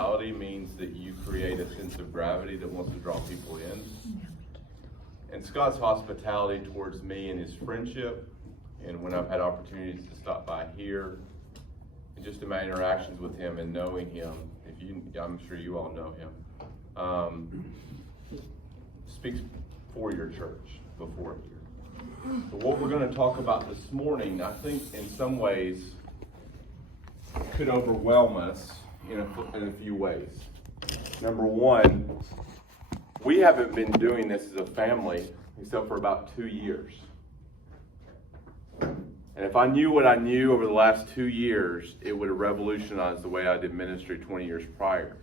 hospitality means that you create a sense of gravity that wants to draw people in. And Scott's hospitality towards me and his friendship, and when I've had opportunities to stop by here, and just in my interactions with him and knowing him, I'm sure you all know him, speaks for your church before here. But what we're going to talk about this morning, I think in some ways could overwhelm us in a few ways. Number one, we haven't been doing this as a family except for about 2 years. And if I knew what I knew over the last 2 years, it would have revolutionized the way I did ministry 20 years prior.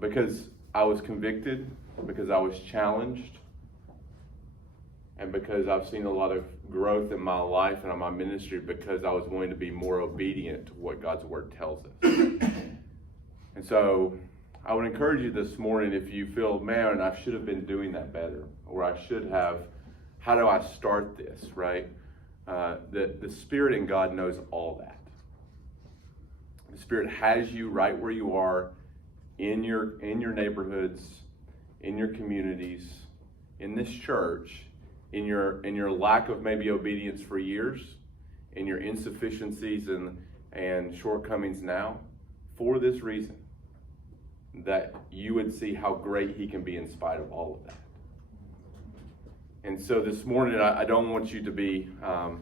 Because I was convicted, because I was challenged, and because I've seen a lot of growth in my life and in my ministry because I was willing to be more obedient to what God's Word tells us. And so I would encourage you this morning, if you feel, man, I should have been doing that better, or I should have, how do I start this, right? The Spirit in God knows all that. The Spirit has you right where you are, in your neighborhoods, in your communities, in this church, in your lack of maybe obedience for years, in your insufficiencies and shortcomings now, for this reason, that you would see how great He can be in spite of all of that. And so this morning, I don't want you to be, I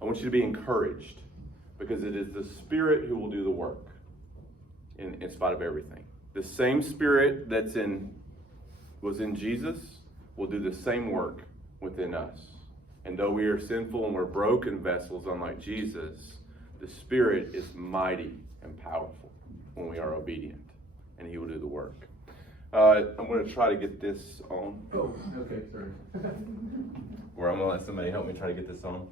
want you to be encouraged, because it is the Spirit who will do the work in spite of everything. The same Spirit was in Jesus will do the same work within us. And though we are sinful and we're broken vessels, unlike Jesus, the Spirit is mighty and powerful when we are obedient, and He will do the work. I'm going to try to get this on. Oh, okay, sorry. Or I'm going to let somebody help me try to get this on.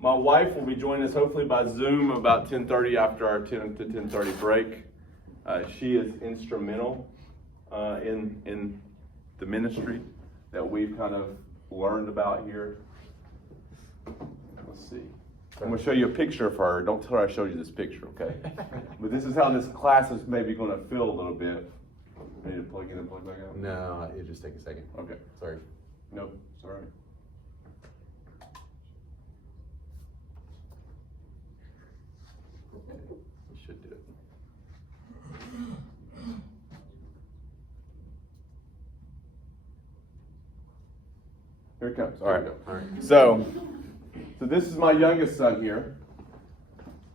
My wife will be joining us hopefully by Zoom about 10:30 after our 10 to 10:30 break. She is instrumental in the ministry that we've kind of learned about here. Let's see. I'm going to show you a picture of her. Don't tell her I showed you this picture, okay? But this is how this class is maybe going to feel a little bit. I need to plug in and plug back out? No, it'll just take a second. Okay. Sorry. Nope, it's all right. You should do it. Here it comes. All right. All right. So this is my youngest son here.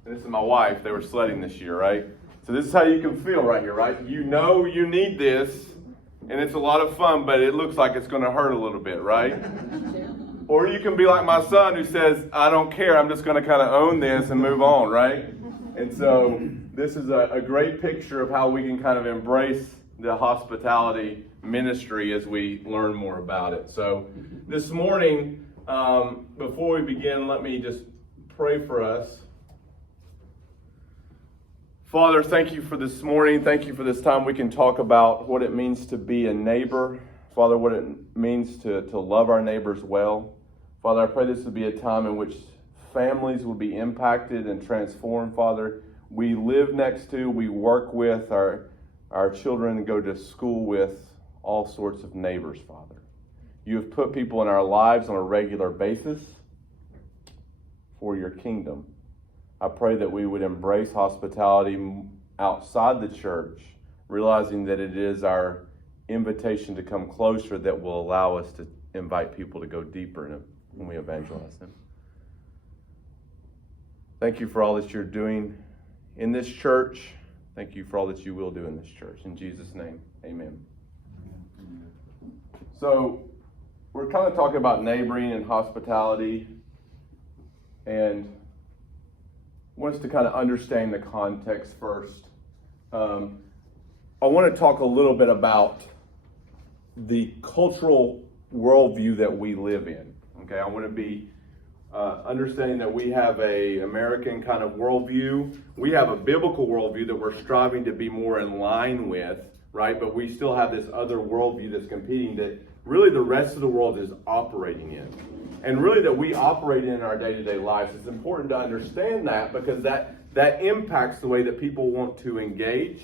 And this is my wife. They were sledding this year, right? So this is how you can feel right here, right? You know you need this, and it's a lot of fun, but it looks like it's going to hurt a little bit, right? Or you can be like my son who says, I don't care, I'm just going to kind of own this and move on, right? And so this is a great picture of how we can kind of embrace the hospitality ministry as we learn more about it. So this morning, before we begin, let me just pray for us. Father, thank you for this morning. Thank you for this time we can talk about what it means to be a neighbor. Father, what it means to love our neighbors well. Father, I pray this would be a time in which families will be impacted and transformed. Father, we live next to, we work with, our children go to school with all sorts of neighbors, Father. You have put people in our lives on a regular basis for your kingdom. I pray that we would embrace hospitality outside the church, realizing that it is our invitation to come closer that will allow us to invite people to go deeper in it when we evangelize them. Thank you for all that you're doing in this church. Thank you for all that you will do in this church. In Jesus' name, amen. So we're kind of talking about neighboring and hospitality, and I want us to kind of understand the context first. I want to talk a little bit about the cultural worldview that we live in. Okay, I want to be understanding that we have an American kind of worldview. We have a biblical worldview that we're striving to be more in line with, right? But we still have this other worldview that's competing that really the rest of the world is operating in. And really that we operate in our day-to-day lives. It's important to understand that, because that that impacts the way that people want to engage,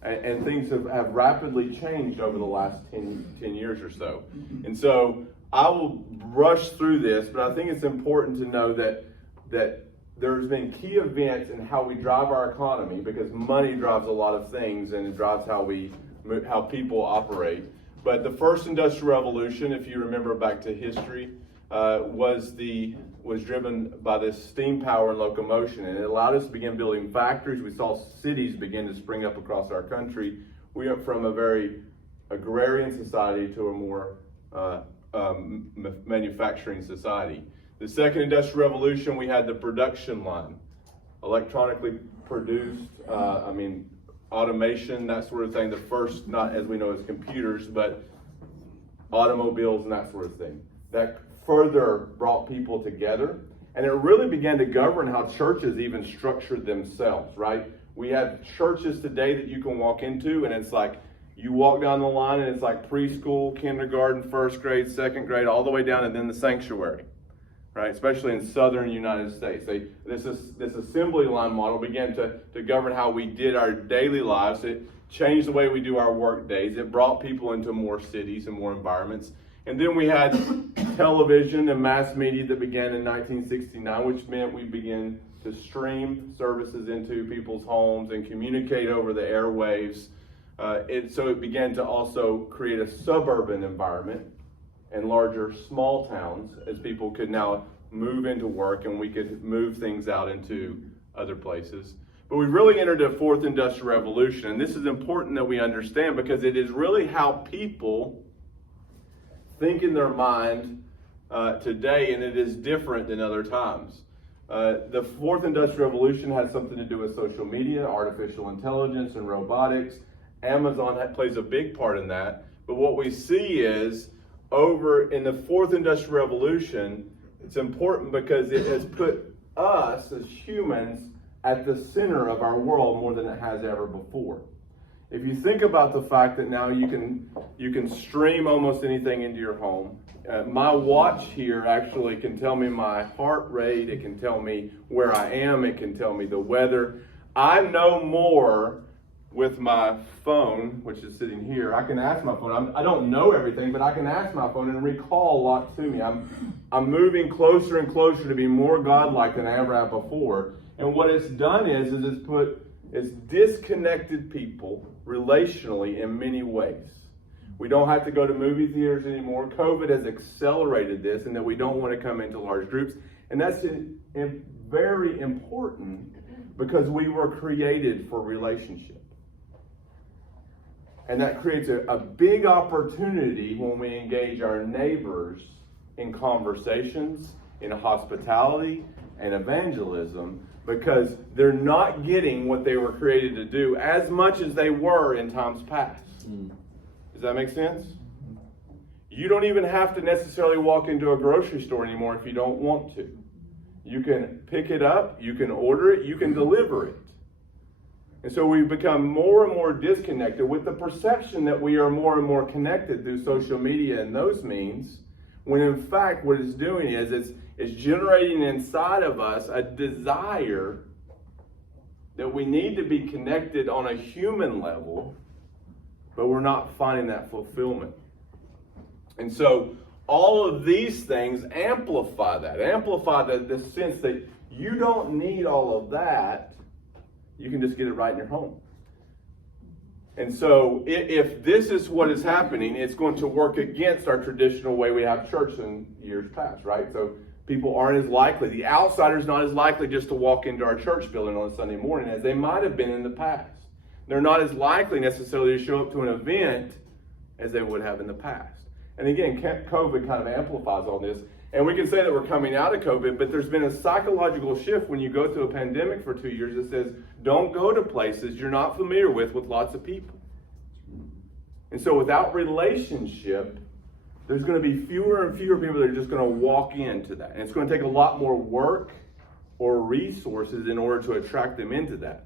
and things have rapidly changed over the last 10 years or so. And so I will rush through this, but I think it's important to know that there's been key events in how we drive our economy, because money drives a lot of things and it drives how people operate. But the first industrial revolution, if you remember back to history, was driven by this steam power and locomotion, and it allowed us to begin building factories. We saw cities begin to spring up across our country. We went from a very agrarian society to a more manufacturing society. The second industrial revolution, we had the production line, electronically produced, automation, that sort of thing. The first, not as we know as computers, but automobiles and that sort of thing. That further brought people together, and it really began to govern how churches even structured themselves, right? We have churches today that you can walk into, and it's like you walk down the line and it's like preschool, kindergarten, first grade, second grade, all the way down, and then the sanctuary, right? Especially in southern United States. This assembly line model began to govern how we did our daily lives. It changed the way we do our work days. It brought people into more cities and more environments. And then we had television and mass media that began in 1969, which meant we began to stream services into people's homes and communicate over the airwaves. So it began to also create a suburban environment and larger small towns, as people could now move into work and we could move things out into other places. But we really entered a fourth industrial revolution, and this is important that we understand, because it is really how people think in their mind today, and it is different than other times. The fourth industrial revolution has something to do with social media, artificial intelligence, and robotics. Amazon plays a big part in that. But what we see is, over in the fourth industrial revolution, it's important because it has put us as humans at the center of our world more than it has ever before. If you think about the fact that now you can stream almost anything into your home. My watch here actually can tell me my heart rate. It can tell me where I am. It can tell me the weather. I know more with my phone, which is sitting here. I can ask my phone. I don't know everything, but I can ask my phone and recall a lot to me. I'm moving closer and closer to be more godlike than I ever have before. And what it's done is it's disconnected people relationally in many ways. We don't have to go to movie theaters anymore. COVID has accelerated this, and that we don't want to come into large groups. And that's very important, because we were created for relationship. And that creates a big opportunity when we engage our neighbors in conversations, in hospitality, and evangelism, because they're not getting what they were created to do as much as they were in times past. Does that make sense? You don't even have to necessarily walk into a grocery store anymore if you don't want to. You can pick it up, you can order it, you can deliver it. And so we've become more and more disconnected, with the perception that we are more and more connected through social media and those means, when in fact what it's doing is it's generating inside of us a desire that we need to be connected on a human level, but we're not finding that fulfillment. And so all of these things amplify the sense that you don't need all of that. You can just get it right in your home. And so if this is what is happening, it's going to work against our traditional way we have church in years past, right? So people aren't as likely, the outsider's not as likely just to walk into our church building on a Sunday morning as they might have been in the past. They're not as likely necessarily to show up to an event as they would have in the past. And again, COVID kind of amplifies all this. And we can say that we're coming out of COVID, but there's been a psychological shift when you go through a pandemic for 2 years that says, don't go to places you're not familiar with lots of people. And so without relationship, there's going to be fewer and fewer people that are just going to walk into that. And it's going to take a lot more work or resources in order to attract them into that.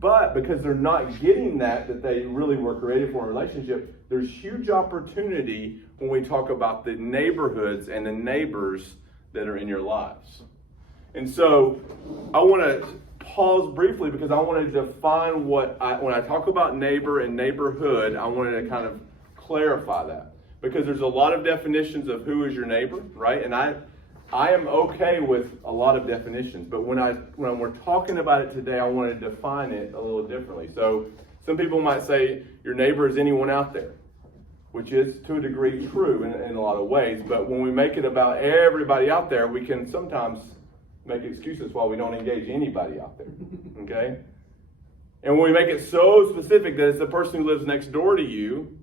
But because they're not getting that they really were created for a relationship, there's huge opportunity when we talk about the neighborhoods and the neighbors that are in your lives. And so I want to pause briefly because I want to define when I talk about neighbor and neighborhood, I wanted to kind of clarify that. Because there's a lot of definitions of who is your neighbor, right? And I am okay with a lot of definitions, but when we're talking about it today, I want to define it a little differently. So some people might say your neighbor is anyone out there, which is to a degree true in a lot of ways. But when we make it about everybody out there, we can sometimes make excuses why we don't engage anybody out there, okay? And when we make it so specific that it's the person who lives next door to you,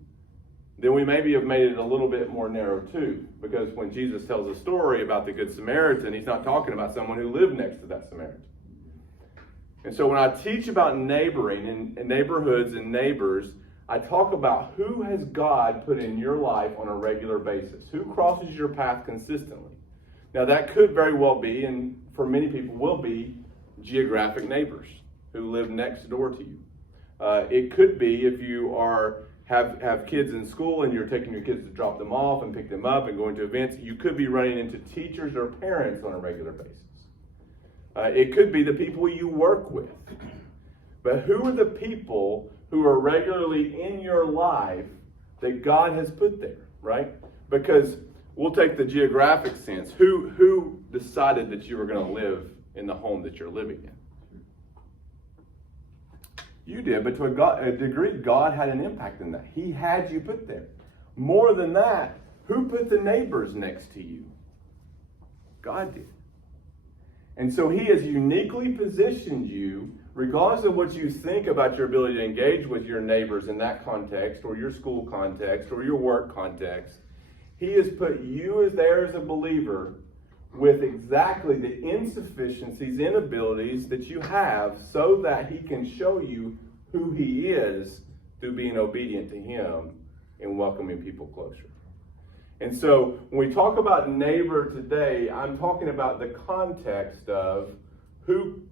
then we maybe have made it a little bit more narrow too. Because when Jesus tells a story about the Good Samaritan, he's not talking about someone who lived next to that Samaritan. And so when I teach about neighboring and neighborhoods and neighbors, I talk about who has God put in your life on a regular basis. Who crosses your path consistently? Now that could very well be, and for many people will be, geographic neighbors who live next door to you. It could be if you have kids in school and you're taking your kids to drop them off and pick them up and going to events. You could be running into teachers or parents on a regular basis. It could be the people you work with. But who are the people who are regularly in your life that God has put there, right? Because we'll take the geographic sense. Who decided that you were going to live in the home that you're living in? You did, but to a degree, God had an impact in that. He had you put there. More than that, who put the neighbors next to you? God did. And so he has uniquely positioned you, regardless of what you think about your ability to engage with your neighbors in that context, or your school context, or your work context. He has put you there as a believer with exactly the insufficiencies, inabilities that you have so that he can show you who he is through being obedient to him and welcoming people closer. And so when we talk about neighbor today, I'm talking about the context of who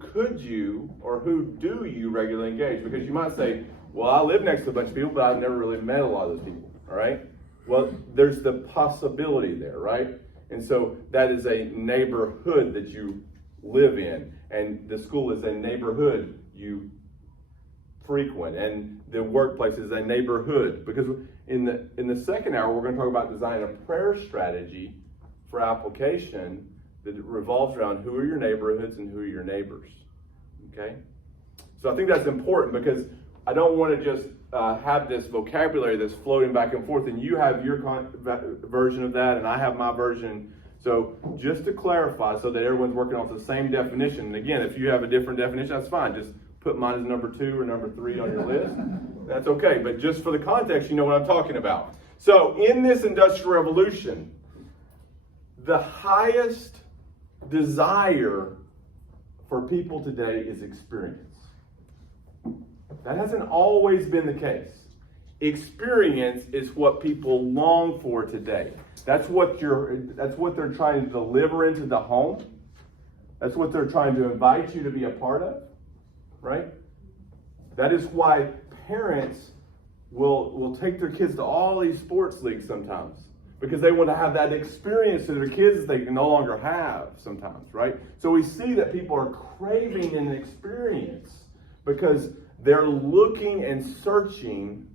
could you or who do you regularly engage? Because you might say, well, I live next to a bunch of people, but I've never really met a lot of those people, all right? Well, there's the possibility there, right? And so that is a neighborhood that you live in. And the school is a neighborhood you frequent. And the workplace is a neighborhood. Because in the second hour, we're going to talk about designing a prayer strategy for application that revolves around who are your neighborhoods and who are your neighbors. Okay? So I think that's important because I don't want to just have this vocabulary that's floating back and forth, and you have your version of that, and I have my version. So just to clarify, so that everyone's working off the same definition. And again, if you have a different definition, that's fine. Just put mine as number 2 or number 3 on your list. That's okay. But just for the context, you know what I'm talking about. So in this Industrial Revolution, the highest desire for people today is experience. That hasn't always been the case. Experience is what people long for today. That's what they're trying to deliver into the home. That's what they're trying to invite you to be a part of, right? That is why parents will take their kids to all these sports leagues sometimes, because they want to have that experience to their kids that they can no longer have sometimes, right? So we see that people are craving an experience because they're looking and searching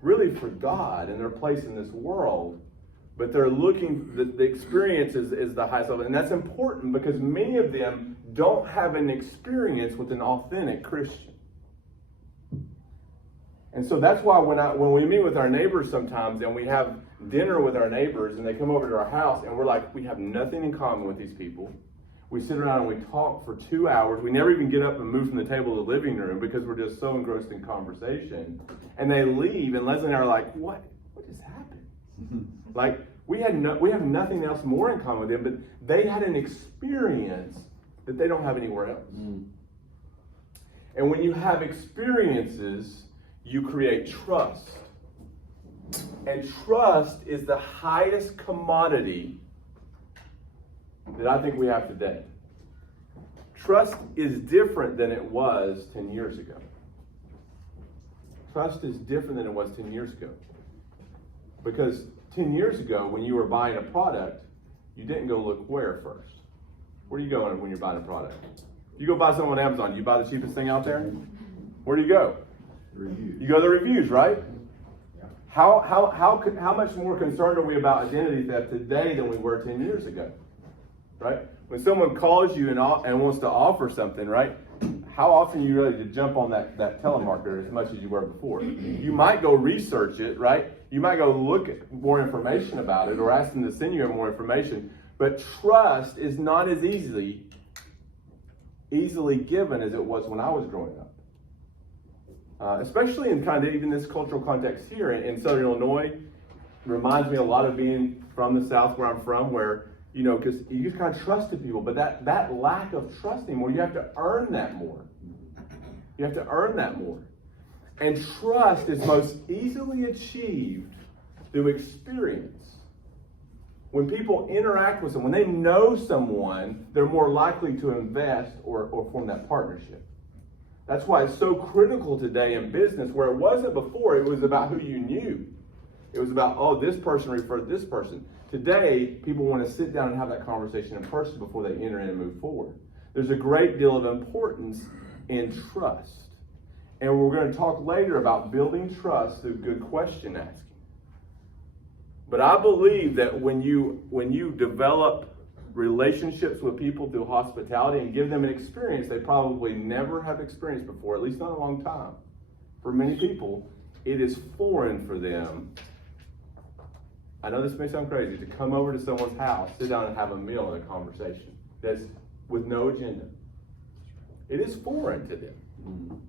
really for God and their place in this world, but they're looking, the experience is the highest level. And that's important because many of them don't have an experience with an authentic Christian. And so that's why when we meet with our neighbors sometimes and we have dinner with our neighbors and they come over to our house and we're like, we have nothing in common with these people. We sit around and we talk for 2 hours. We never even get up and move from the table to the living room because we're just so engrossed in conversation. And they leave, and Leslie and I are like, what just happened? Like, we have nothing else more in common with them, but they had an experience that they don't have anywhere else. And when you have experiences, you create trust. And trust is the highest commodity that I think we have today. Trust is different than it was 10 years ago. Trust is different than it was 10 years ago. Because 10 years ago, when you were buying a product, you didn't go look where first? Where are you going when you're buying a product? You go buy something on Amazon, you buy the cheapest thing out there? Where do you go? Reviews. You go to the reviews, right? How much more concerned are we about identity theft today than we were 10 years ago? Right? When someone calls you and wants to offer something, right? How often are you ready to jump on that telemarketer as much as you were before? You might go research it, right? You might go look at more information about it or ask them to send you more information. But trust is not as easily given as it was when I was growing up. Especially in kind of even this cultural context here in Southern Illinois. Reminds me a lot of being from the South where I'm from, where, you know, because you just kind of trusted people, but that lack of trusting more, you have to earn that more. You have to earn that more. And trust is most easily achieved through experience. When people interact with someone, when they know someone, they're more likely to invest or form that partnership. That's why it's so critical today in business, where it wasn't before. It was about who you knew. It was about, oh, this person referred this person. Today, people want to sit down and have that conversation in person before they enter in and move forward. There's a great deal of importance in trust. And we're going to talk later about building trust through good question asking. But I believe that when you develop relationships with people through hospitality and give them an experience they probably never have experienced before, at least not a long time. For many people, it is foreign for them. I know this may sound crazy, to come over to someone's house, sit down and have a meal and a conversation that's with no agenda. It is foreign to them.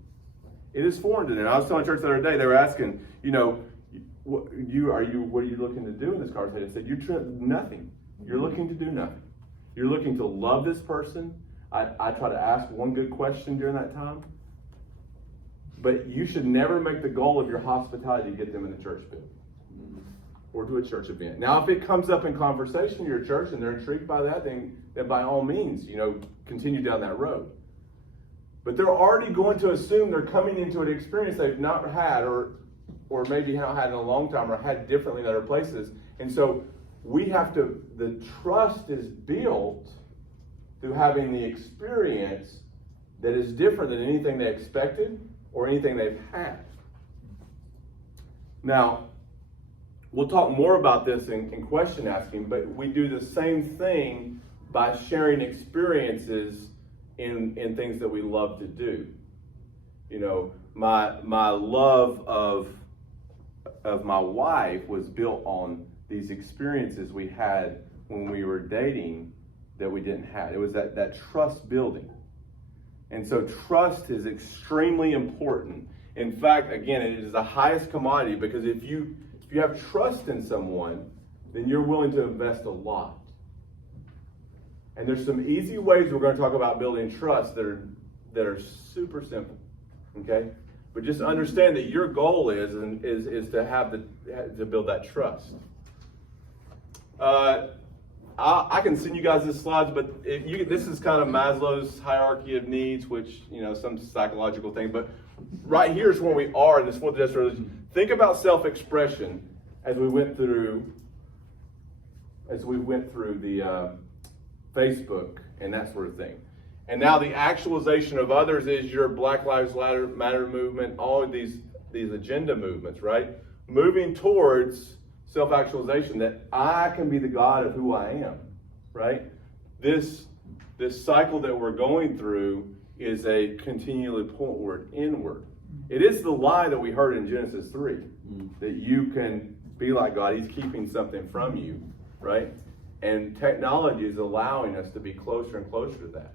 It is foreign to them. I was telling church the other day, they were asking, you know, what are you looking to do in this conversation? I said, nothing. You're looking to do nothing. You're looking to love this person. I try to ask one good question during that time. But you should never make the goal of your hospitality to get them in the church building or to a church event. Now, if it comes up in conversation in your church and they're intrigued by that, then by all means, you know, continue down that road. But they're already going to assume they're coming into an experience they've not had or maybe not had in a long time or had differently in other places. And so the trust is built through having the experience that is different than anything they expected or anything they've had. Now, we'll talk more about this in question asking, but we do the same thing by sharing experiences in things that we love to do. You know, my love of my wife was built on these experiences we had when we were dating that we didn't have. It was that trust building. And so trust is extremely important. In fact, again, it is the highest commodity, because if you have trust in someone, then you're willing to invest a lot. And there's some easy ways we're going to talk about building trust that are super simple. Okay? But just understand that your goal is to build that trust. I can send you guys the slides, but this is kind of Maslow's hierarchy of needs, which, you know, some psychological thing. But right here is where we are in this fourth dimension religion. Think about self-expression as we went through the Facebook and that sort of thing. And now the actualization of others is your Black Lives Matter movement, all of these agenda movements, right? Moving towards self-actualization, that I can be the God of who I am, right? This cycle that we're going through is a continually pointward inward. It is the lie that we heard in Genesis 3, that you can be like God. He's keeping something from you, right? And technology is allowing us to be closer and closer to that.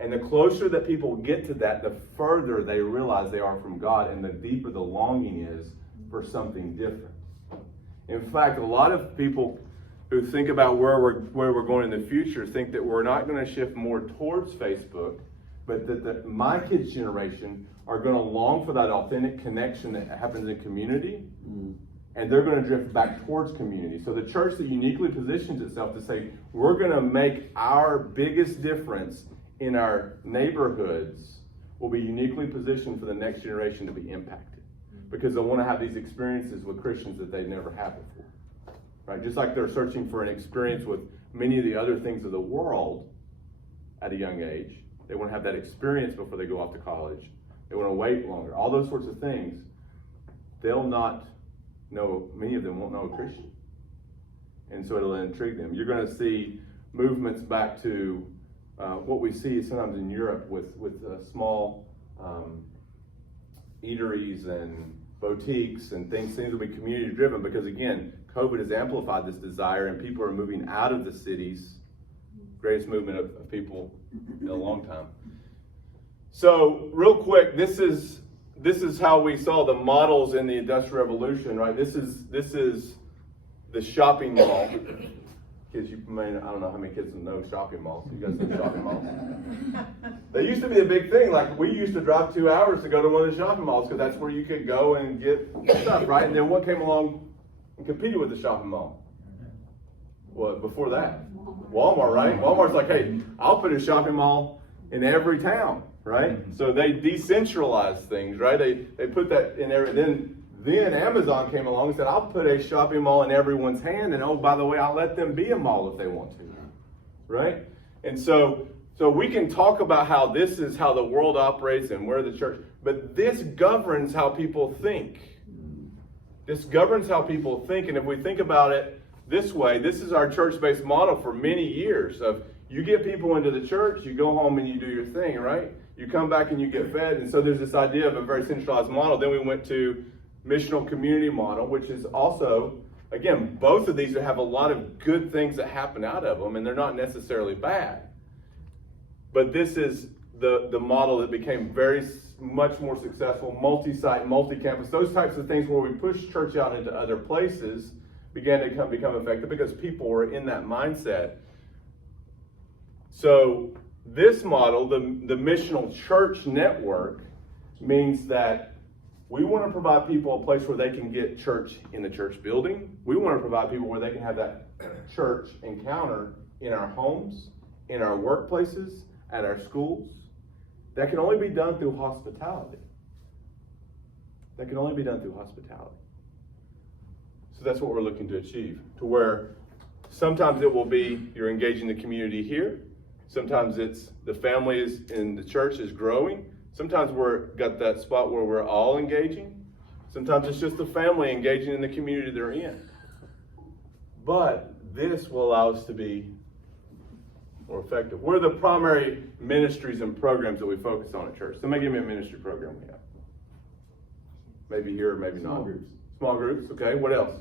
And the closer that people get to that, the further they realize they are from God, and the deeper the longing is for something different. In fact, a lot of people who think about where we're going in the future think that we're not going to shift more towards Facebook, but that my kids' generation are going to long for that authentic connection that happens in community, and they're going to drift back towards community. So the church that uniquely positions itself to say, we're going to make our biggest difference in our neighborhoods, will be uniquely positioned for the next generation to be impacted, because they want to have these experiences with Christians that they've never had before, right? Just like they're searching for an experience with many of the other things of the world at a young age, They want to have that experience before they go off to college. They want to wait longer. All those sorts of things. They'll not know, many of them won't know a Christian. And so it'll intrigue them. You're going to see movements back to what we see sometimes in Europe with small eateries and boutiques and things will be community driven, because again, COVID has amplified this desire and people are moving out of the cities. Greatest movement of people in a long time. So real quick, this is how we saw the models in the Industrial Revolution, right? This is the shopping mall. Kids, I don't know how many kids know shopping malls. You guys know shopping malls? They used to be a big thing. Like, we used to drive 2 hours to go to one of the shopping malls because that's where you could go and get stuff, right? And then what came along and competed with the shopping mall? Well, before that, Walmart, right? Walmart's like, hey, I'll put a shopping mall in every town, right? So they decentralized things, right? They put that in there. And then Amazon came along and said, I'll put a shopping mall in everyone's hand, and oh, by the way, I'll let them be a mall if they want to, right? And so we can talk about how this is how the world operates and where the church, but this governs how people think. This governs how people think, and if we think about it this way, this is our church-based model for many years of you get people into the church, you go home and you do your thing, right? You come back and you get fed, and so there's this idea of a very centralized model. Then we went to missional community model, which is also, again, both of these have a lot of good things that happen out of them, and they're not necessarily bad. But this is the model that became much more successful, multi-site, multi-campus, those types of things where we push church out into other places began to become effective because people were in that mindset. So this model, the missional church network, means that we want to provide people a place where they can get church in the church building. We want to provide people where they can have that church encounter in our homes, in our workplaces, at our schools. That can only be done through hospitality. That can only be done through hospitality. So that's what we're looking to achieve, to where sometimes it will be you're engaging the community here. Sometimes it's the family is in the church is growing. Sometimes we're got that spot where we're all engaging. Sometimes it's just the family engaging in the community they're in. But this will allow us to be more effective. What are the primary ministries and programs that we focus on at church? Somebody give me a ministry program we have. Maybe here, maybe not. Small groups. Small groups, okay. What else?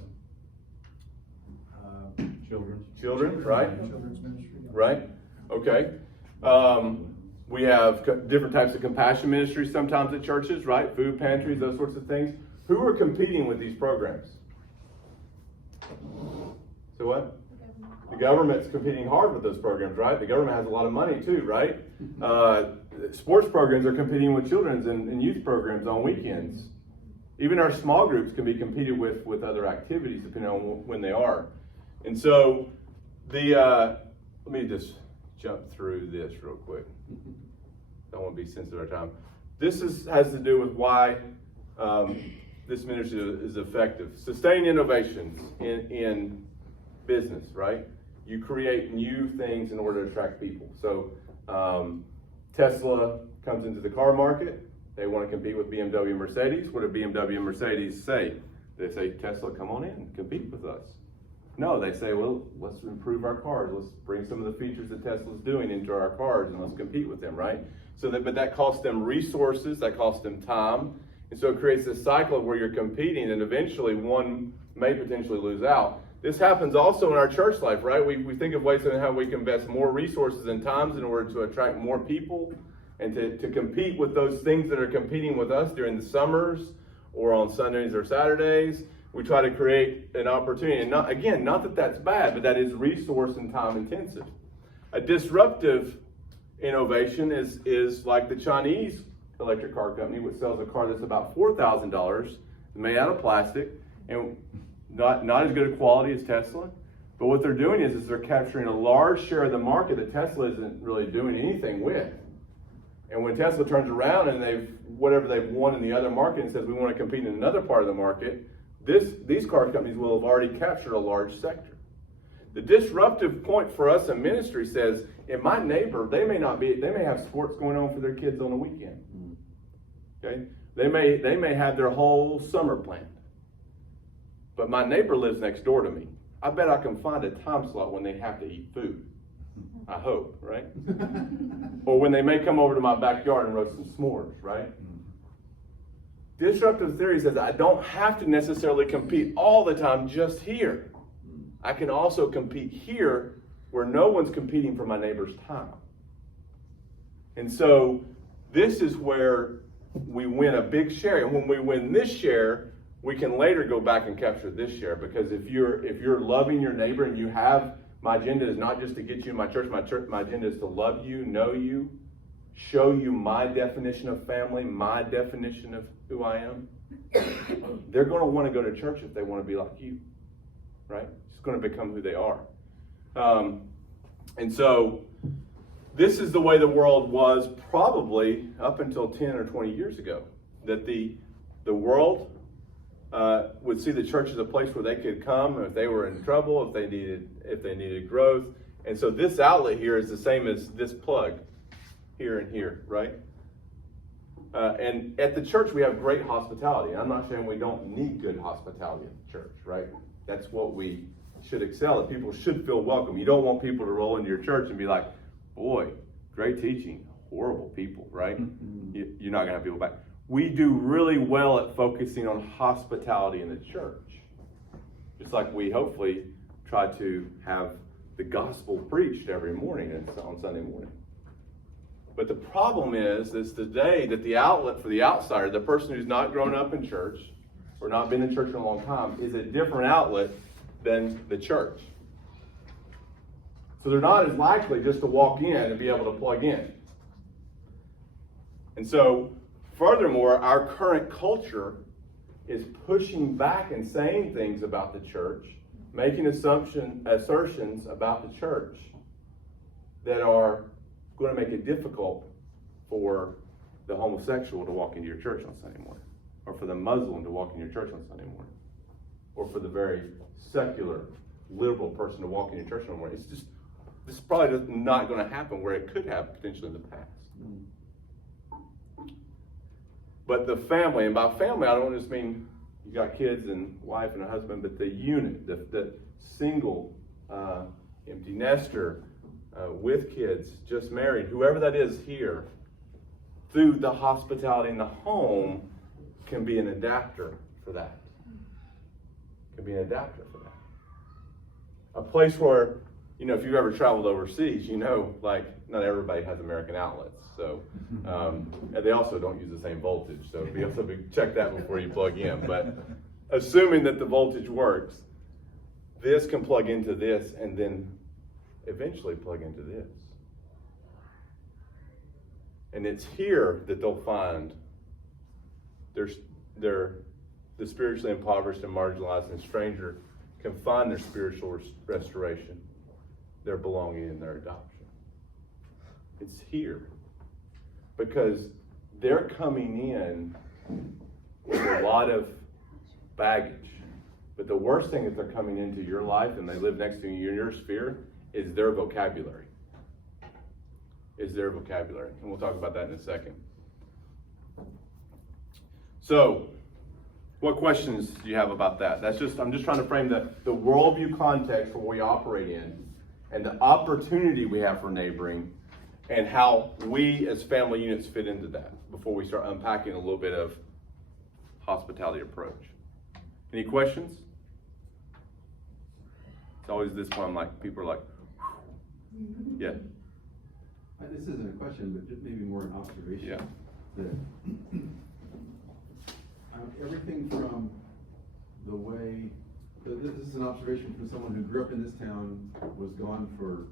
Children, right? Children's ministry. Right, okay. We have different types of compassion ministries sometimes at churches, right? Food pantries, those sorts of things. Who are competing with these programs? So what? The government's competing hard with those programs, right? The government has a lot of money too, right? Sports programs are competing with children's and youth programs on weekends. Even our small groups can be competed with other activities depending on when they are. And so let me just jump through this real quick. Don't want to be sensitive of our time. This has to do with why this ministry is effective. Sustained innovations in business, right? You create new things in order to attract people. So Tesla comes into the car market. They want to compete with BMW and Mercedes. What do BMW and Mercedes say? They say, Tesla, come on in, compete with us. No, they say, well, let's improve our cars. Let's bring some of the features that Tesla's doing into our cars and let's compete with them, right? But that costs them resources, that costs them time. And so it creates this cycle where you're competing and eventually one may potentially lose out. This happens also in our church life, right? We think of ways on how we can invest more resources and times in order to attract more people and to compete with those things that are competing with us during the summers or on Sundays or Saturdays. We try to create an opportunity. And not that that's bad, but that is resource and time intensive. A disruptive innovation is like the Chinese electric car company, which sells a car that's about $4,000, made out of plastic, and not as good a quality as Tesla. But what they're doing is they're capturing a large share of the market that Tesla isn't really doing anything with. And when Tesla turns around and they've won in the other market and says we want to compete in another part of the market, these car companies will have already captured a large sector. The disruptive point for us in ministry says in my neighbor, they may have sports going on for their kids on the weekend. Okay? They may have their whole summer planned. But my neighbor lives next door to me. I bet I can find a time slot when they have to eat food. I hope, right? Or when they may come over to my backyard and roast some s'mores, right? Disruptive theory says I don't have to necessarily compete all the time just here. I can also compete here where no one's competing for my neighbor's time. And so this is where we win a big share. And when we win this share, we can later go back and capture this share. Because if you're loving your neighbor and you have, my agenda is not just to get you in my church, my agenda is to love you, know you, show you my definition of family, my definition of who I am. They're going to want to go to church if they want to be like you, right? It's going to become who they are. And so this is the way the world was probably up until 10 or 20 years ago, that the world would see the church as a place where they could come if they were in trouble, if they needed growth. And so this outlet here is the same as this plug here and here, right? And at the church we have great hospitality. I'm not saying we don't need good hospitality at the church, right? That's what we should excel at. People should feel welcome. You don't want people to roll into your church and be like, boy, great teaching, horrible people, right? You're not going to have people back. We do really well at focusing on hospitality in the church. Just like we hopefully try to have the gospel preached every morning on Sunday morning. But the problem is today that the outlet for the outsider, the person who's not grown up in church or not been in church in a long time, is a different outlet than the church. So they're not as likely just to walk in and be able to plug in. And so, furthermore, our current culture is pushing back and saying things about the church, making assertions about the church that are going to make it difficult for the homosexual to walk into your church on Sunday morning, or for the Muslim to walk in your church on Sunday morning, or for the very secular, liberal person to walk in your church on Sunday morning. This is probably not going to happen where it could have potentially in the past. But the family, and by family, I don't just mean you got kids and wife and a husband, but the unit, the single, empty nester, with kids, just married, whoever that is here, through the hospitality in the home, can be an adapter for that. Can be an adapter for that. A place where, if you've ever traveled overseas, like not everybody has American outlets. So, and they also don't use the same voltage. So check that before you plug in. But assuming that the voltage works, this can plug into this and then eventually plug into this. And it's here that they'll find the spiritually impoverished and marginalized and stranger can find their spiritual restoration, their belonging, and their adoption. It's here. Because they're coming in with a lot of baggage. But the worst thing is they're coming into your life and they live next to you in your sphere is their vocabulary. And we'll talk about that in a second. So, what questions do you have about that? I'm just trying to frame the worldview context for what we operate in and the opportunity we have for neighboring and how we as family units fit into that before we start unpacking a little bit of hospitality approach. Any questions? It's always this one, people are like, whew. Yeah. This isn't a question, but just maybe more an observation. Yeah. That everything from the way, this is an observation from someone who grew up in this town, was gone for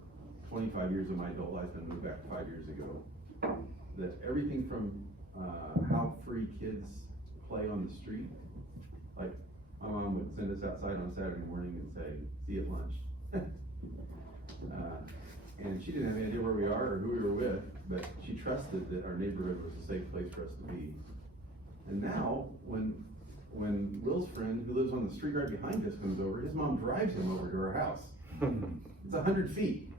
25 years of my adult life and moved back 5 years ago. That everything from how free kids play on the street, like my mom would send us outside on Saturday morning and say, see you at lunch. And she didn't have any idea where we are or who we were with, but she trusted that our neighborhood was a safe place for us to be. And now, when Will's friend, who lives on the street right behind us, comes over, his mom drives him over to our house. It's 100 feet.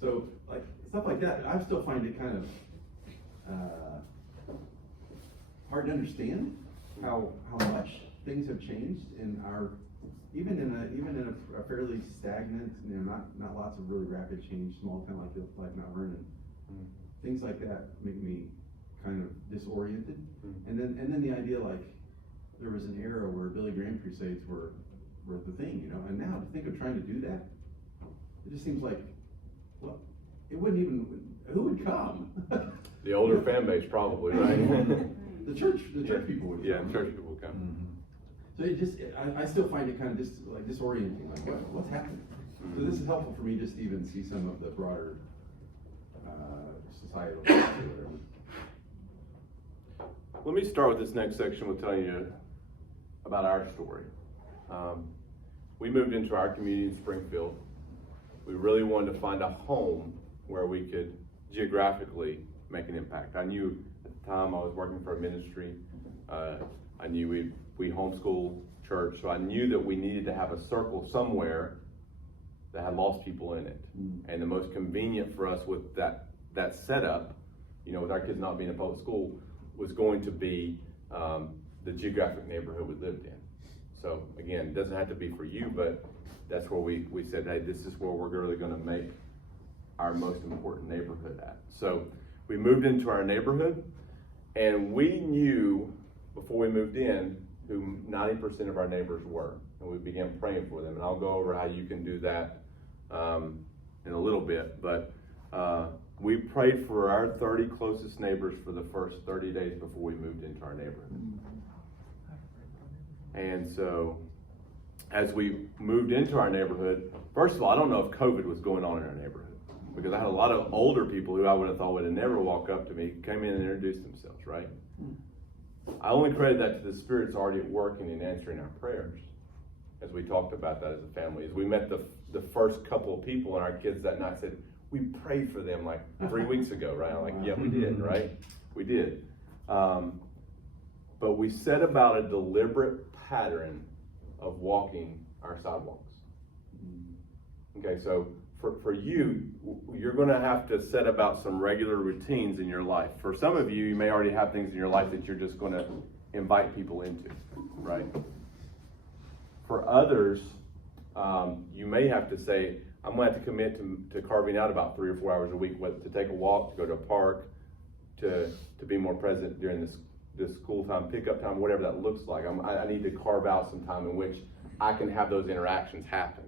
So, like, stuff like that, I still find it kind of, hard to understand how much things have changed in our, even in a fairly stagnant, not lots of really rapid change, small town like Mount Vernon. Things like that make me kind of disoriented. And then the idea, like, there was an era where Billy Graham crusades were the thing, and now to think of trying to do that, it just seems like, well, it wouldn't even, who would come? The older fan base probably, right? The church people would come. Yeah, church people would come. So it just, I still find it kind of disorienting, like what's happening? So this is helpful for me just to even see some of the broader societal or whatever. Let me start with this next section with telling you about our story. We moved into our community in Springfield. We really wanted to find a home where we could geographically make an impact. I knew at the time I was working for a ministry. I knew we homeschool church, so I knew that we needed to have a circle somewhere that had lost people in it. And the most convenient for us with that setup, with our kids not being in public school, was going to be the geographic neighborhood we lived in. So again, it doesn't have to be for you, but that's where we said, hey, this is where we're really going to make our most important neighborhood at. So we moved into our neighborhood, and we knew before we moved in who 90% of our neighbors were, and we began praying for them. And I'll go over how you can do that in a little bit, but we prayed for our 30 closest neighbors for the first 30 days before we moved into our neighborhood. And so as we moved into our neighborhood, first of all, I don't know if COVID was going on in our neighborhood, because I had a lot of older people who I would have thought would have never walked up to me, came in and introduced themselves, right? I only credit that to the Spirit's already working and answering our prayers, as we talked about that as a family. As we met the first couple of people, and our kids that night said, we prayed for them like 3 weeks ago, right? I'm like, yeah, we did, right? We did. But we set about a deliberate pattern of walking our sidewalks. Okay, so for you, you're going to have to set about some regular routines in your life. For some of you, you may already have things in your life that you're just going to invite people into, right? For others, you may have to say, I'm going to have to commit to carving out about 3 or 4 hours a week, whether to take a walk, to go to a park, to be more present during this school time, pickup time, whatever that looks like. I need to carve out some time in which I can have those interactions happen.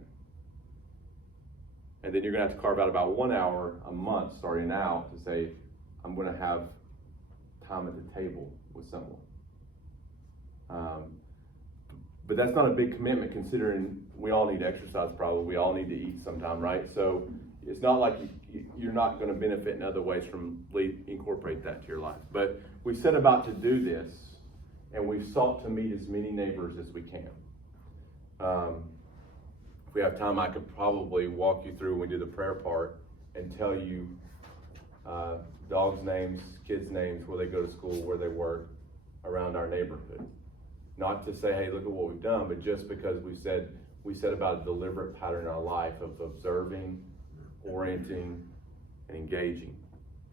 And then you're going to have to carve out about 1 hour a month starting now to say, I'm going to have time at the table with someone. But that's not a big commitment, considering we all need exercise probably. We all need to eat sometime, right? So it's not like you're not going to benefit in other ways from incorporate that to your life. But we set about to do this, and we've sought to meet as many neighbors as we can. If we have time, I could probably walk you through when we do the prayer part and tell you dogs' names, kids' names, where they go to school, where they work, around our neighborhood. Not to say, hey, look at what we've done, but just because we set about a deliberate pattern in our life of observing, orienting, and engaging.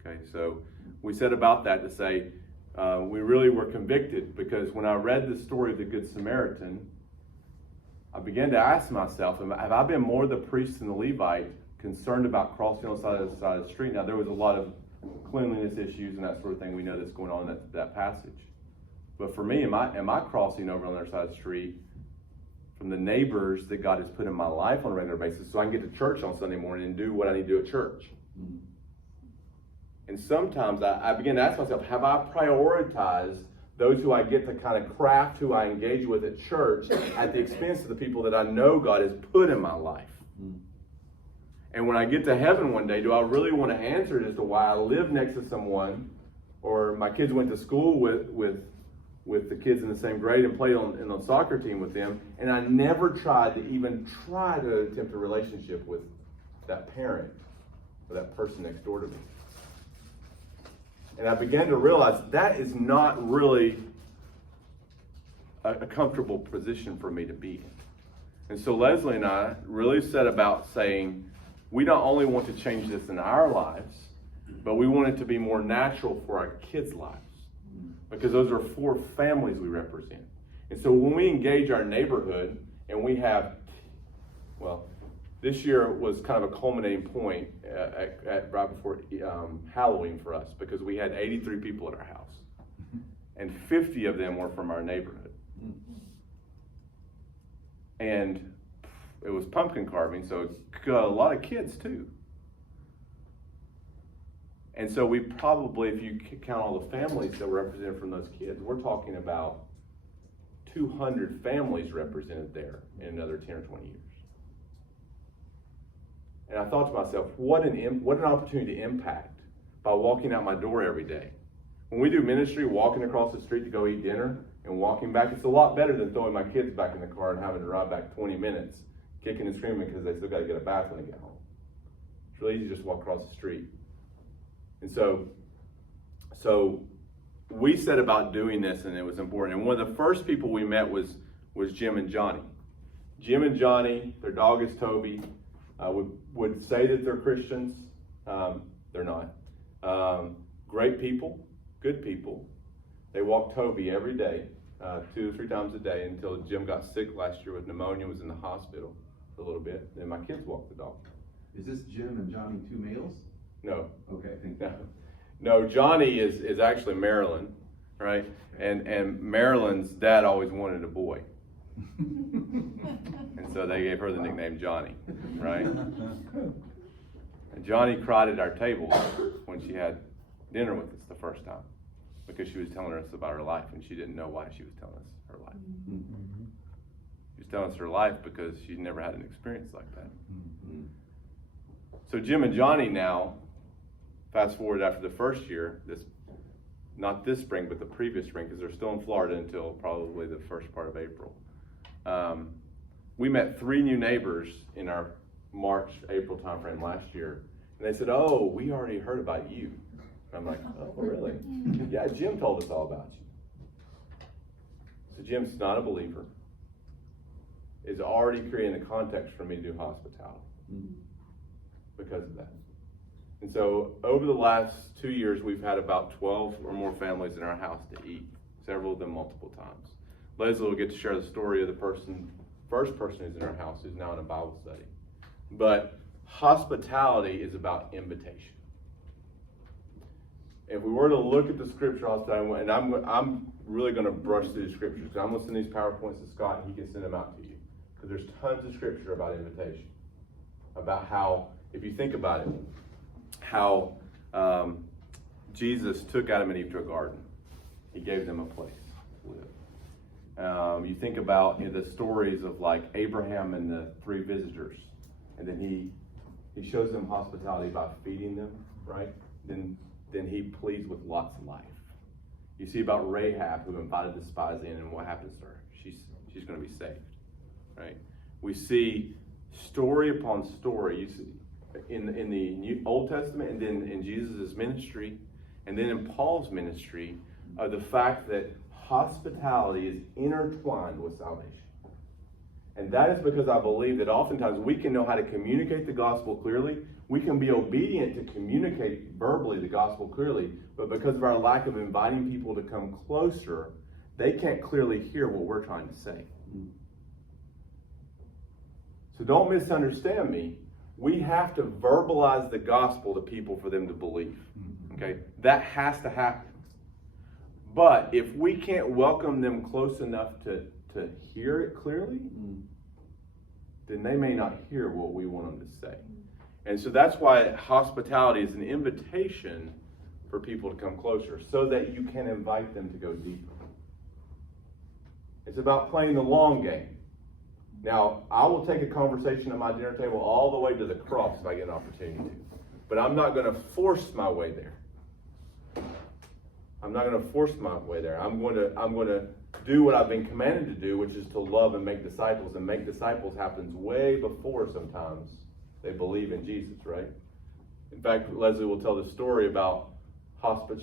Okay, so we set about that to say, we really were convicted, because when I read the story of the Good Samaritan, I began to ask myself, have I been more the priest and the Levite concerned about crossing on the side of the street? Now, there was a lot of cleanliness issues and that sort of thing we know that's going on in that passage. But for me, am I crossing over on the other side of the street from the neighbors that God has put in my life on a regular basis so I can get to church on Sunday morning and do what I need to do at church? And sometimes I begin to ask myself, have I prioritized those who I get to kind of craft who I engage with at church at the expense of the people that I know God has put in my life? And when I get to heaven one day, do I really want to answer it as to why I live next to someone, or my kids went to school with the kids in the same grade and played on the soccer team with them, and I never tried to attempt a relationship with that parent or that person next door to me? And I began to realize that is not really a comfortable position for me to be in. And so Leslie and I really set about saying, we not only want to change this in our lives, but we want it to be more natural for our kids' lives. Because those are 4 families we represent. And so when we engage our neighborhood, and we have, well, this year was kind of a culminating point right before Halloween for us, because we had 83 people at our house. And 50 of them were from our neighborhood. And it was pumpkin carving, so a lot of kids too. And so we probably, if you count all the families that were represented from those kids, we're talking about 200 families represented there in another 10 or 20 years. And I thought to myself, what an opportunity to impact by walking out my door every day. When we do ministry, walking across the street to go eat dinner and walking back, it's a lot better than throwing my kids back in the car and having to ride back 20 minutes, kicking and screaming because they still got to get a bath when they get home. It's really easy to just walk across the street. And so we set about doing this, and it was important. And one of the first people we met was Jim and Johnny. Jim and Johnny, their dog is Toby, would say that they're Christians. They're not. Great people, good people. They walked Toby every day, 2 or 3 times a day, until Jim got sick last year with pneumonia, was in the hospital for a little bit. Then my kids walked the dog. Is this Jim and Johnny 2 males? No. Okay, thank No. you. No, Johnny is actually Marilyn, right? And Marilyn's dad always wanted a boy. And so they gave her the nickname Johnny, right? And Johnny cried at our table when she had dinner with us the first time, because she was telling us about her life, and she didn't know why she was telling us her life. Mm-hmm. She was telling us her life because she'd never had an experience like that. Mm-hmm. So Jim and Johnny now, fast forward after the first year, not this spring, but the previous spring, because they're still in Florida until probably the first part of April. We met 3 new neighbors in our March, April timeframe last year. And they said, "Oh, we already heard about you." And I'm like, "Oh, really?" "Yeah, Jim told us all about you." So Jim's not a believer. Is already creating the context for me to do hospitality because of that. And so over the last 2 years, we've had about 12 or more families in our house to eat, several of them multiple times. Leslie will get to share the story of the first person who's in our house who's now in a Bible study. But hospitality is about invitation. If we were to look at the scripture hospitality, and I'm really going to brush through the scriptures, because I'm going to send these PowerPoints to Scott, and he can send them out to you. Because there's tons of scripture about invitation. About how, if you think about it, how Jesus took Adam and Eve to a garden. He gave them a place to live. You think about the stories of like Abraham and the 3 visitors, and then he shows them hospitality by feeding them, right? Then he pleads with Lot's life. You see about Rahab, who invited the spies in, and what happens to her? She's going to be saved, right? We see story upon story. You see in the Old Testament, and then in Jesus' ministry, and then in Paul's ministry, the fact that hospitality is intertwined with salvation. And that is because I believe that oftentimes we can know how to communicate the gospel clearly. We can be obedient to communicate verbally the gospel clearly, but because of our lack of inviting people to come closer, they can't clearly hear what we're trying to say. So don't misunderstand me. We have to verbalize the gospel to people for them to believe. Okay? That has to happen. But if we can't welcome them close enough to hear it clearly, then they may not hear what we want them to say. And so that's why hospitality is an invitation for people to come closer, so that you can invite them to go deeper. It's about playing the long game. Now, I will take a conversation at my dinner table all the way to the cross if I get an opportunity to. But I'm not going to force my way there. I'm not going to force my way there. I'm going to do what I've been commanded to do, which is to love and make disciples. And make disciples happens way before sometimes they believe in Jesus, right? In fact, Leslie will tell the story about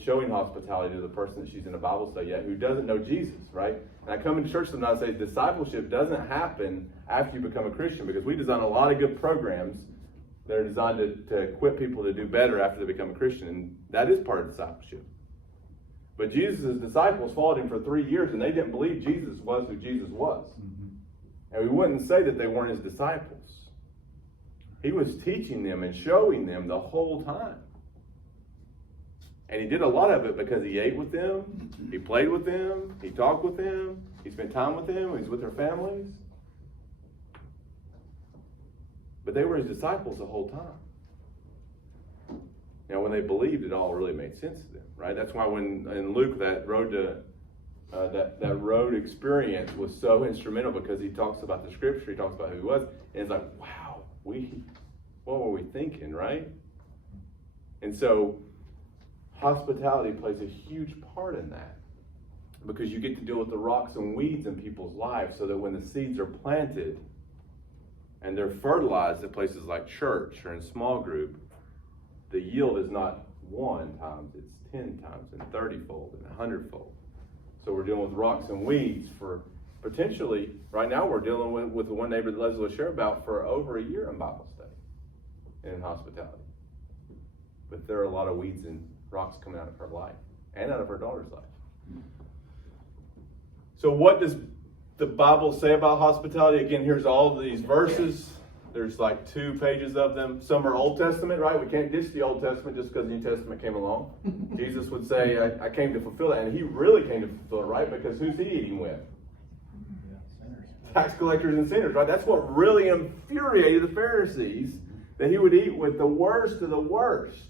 showing hospitality to the person that she's in a Bible study yet who doesn't know Jesus, right? And I come into church sometimes and say discipleship doesn't happen after you become a Christian, because we design a lot of good programs They're designed to equip people to do better after they become a Christian, and that is part of discipleship. But Jesus' disciples followed him for 3 years, and they didn't believe Jesus was who Jesus was. Mm-hmm. And we wouldn't say that they weren't his disciples. He was teaching them and showing them the whole time. And he did a lot of it because he ate with them, he played with them, he talked with them, he spent time with them, he was with their families. But they were his disciples the whole time. Now, when they believed, it all really made sense to them, right? That's why when in Luke, that road to that road experience was so instrumental, because he talks about the scripture, he talks about who he was, and it's like, wow, what were we thinking, right? And so hospitality plays a huge part in that, because you get to deal with the rocks and weeds in people's lives, so that when the seeds are planted and they're fertilized at places like church or in small group, the yield is not 1 times, it's 10 times and 30-fold and 100-fold. So we're dealing with rocks and weeds for potentially, right now we're dealing with the one neighbor that Leslie will share about for over a year in Bible study and in hospitality. But there are a lot of weeds and rocks coming out of her life and out of her daughter's life. So what does the Bible say about hospitality? Again, here's all of these verses. There's like 2 pages of them. Some are Old Testament, right? We can't ditch the Old Testament just because the New Testament came along. Jesus would say, I came to fulfill that. And he really came to fulfill it, right? Because who's he eating with? Sinners. Tax collectors and sinners, right? That's what really infuriated the Pharisees, that he would eat with the worst of the worst.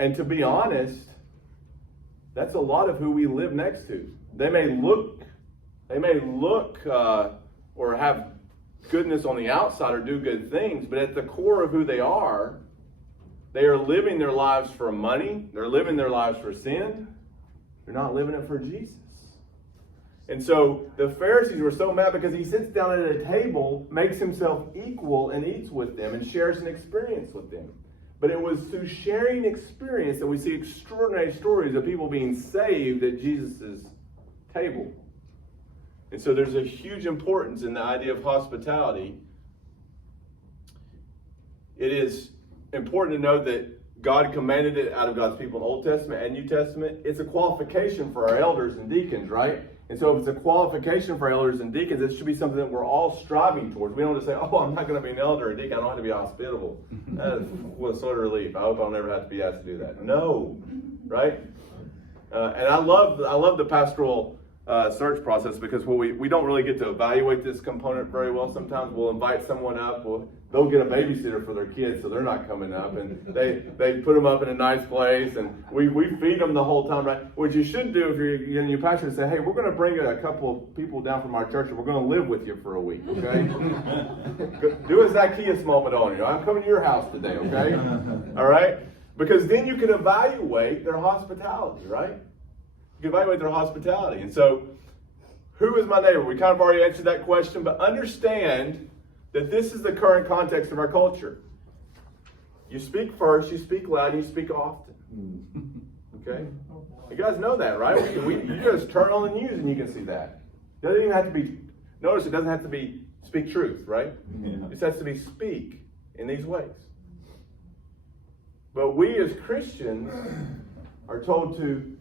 And to be honest, that's a lot of who we live next to. They may look or have goodness on the outside or do good things, but at the core of who they are living their lives for money. They're living their lives for sin. They're not living it for Jesus. And so the Pharisees were so mad because he sits down at a table, makes himself equal, and eats with them and shares an experience with them. But it was through sharing experience that we see extraordinary stories of people being saved at Jesus' table. And so there's a huge importance in the idea of hospitality. It is important to know that God commanded it out of God's people in Old Testament and New Testament. It's a qualification for our elders and deacons, right? And so if it's a qualification for elders and deacons, it should be something that we're all striving towards. We don't just say, oh, I'm not going to be an elder or a deacon. I don't have to be hospitable. That was sort of relief. I hope I'll never have to be asked to do that. No, right? And I love the pastoral search process, because we don't really get to evaluate this component very well. Sometimes we'll invite someone up. They'll get a babysitter for their kids, so they're not coming up, and they put them up in a nice place, and we feed them the whole time, right? What you should do if you're a new pastor is say, hey, we're going to bring a couple of people down from our church, and we're going to live with you for a week, okay? Do a Zacchaeus moment on you. I'm coming to your house today, okay? All right? Because then you can evaluate their hospitality, right? You can evaluate their hospitality. And so, who is my neighbor? We kind of already answered that question, but understand that this is the current context of our culture. You speak first, you speak loud, and you speak often. Okay? You guys know that, right? You just turn on the news and you can see that. It doesn't even have to be, notice it doesn't have to be speak truth, right? Yeah. It just has to be speak in these ways. But we as Christians are told to